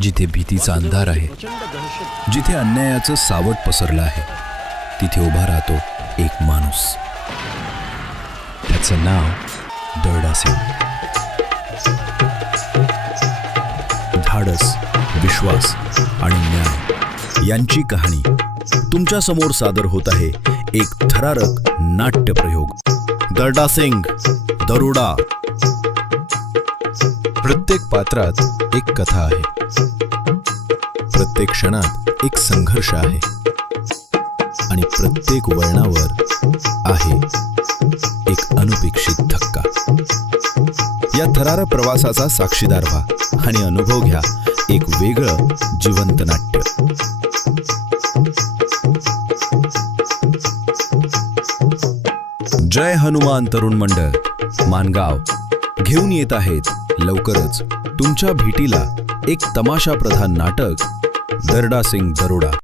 जिथे भीतीचा अंधार आहे, जिथे अन्यायाचं सावट पसरलं आहे, तिथे उभा राहतो एक माणूस. त्याचं नाव दरडा सिंग. धाडस, विश्वास आणि न्याय यांची कहाणी तुमच्या समोर सादर होत आहे. एक थरारक नाट्य प्रयोग. दरडा सिंग, दरोडा. प्रत्येक पात्रात एक कथा आहे, प्रत्येक क्षणात एक संघर्ष आहे आणि प्रत्येक वळणावर आहे एक अनपेक्षित धक्का. या थरारक प्रवासाचा साक्षीदार व्हा आणि अनुभव घ्या एक वेगळं जिवंत नाट्य. जय हनुमान तरुण मंडळ मानगाव घेऊन येत आहेत लवकरच तुमच्या भेटीला एक तमाशा प्रधान नाटक, दरडा सिंग दरोडा.